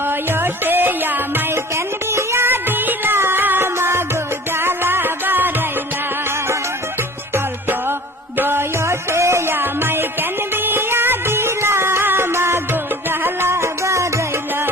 বয়সে আমায় কেন বিয়া দিলা মাগো জ্বালা বাড়াইলা অল্প বয়সে আমায় কেন বিয়া দিলা মাগো জ্বালা বাড়াইলা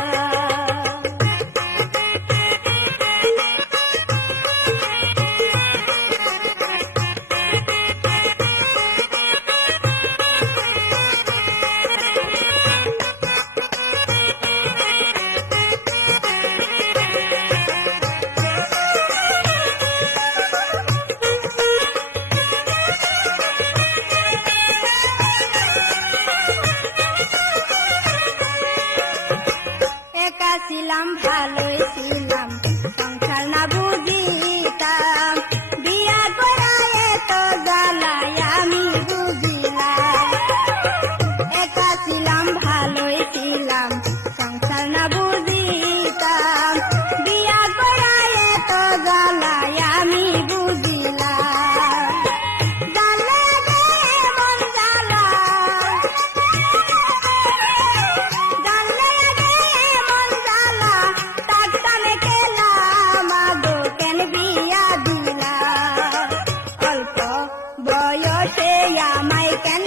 ছিলাম ভালোই ছিলাম সংসার না বুঝিতাম বিয়া করায় তো জ্বালায় আমি বুঝিলাম একা ছিলাম ভালোই ছিলাম সংসার না বুঝিতাম বিয়া করায় তো জ্বালায় আমি বুঝিলাম জ্বালা গে মন জ্বালা বয়সে আমায় কেন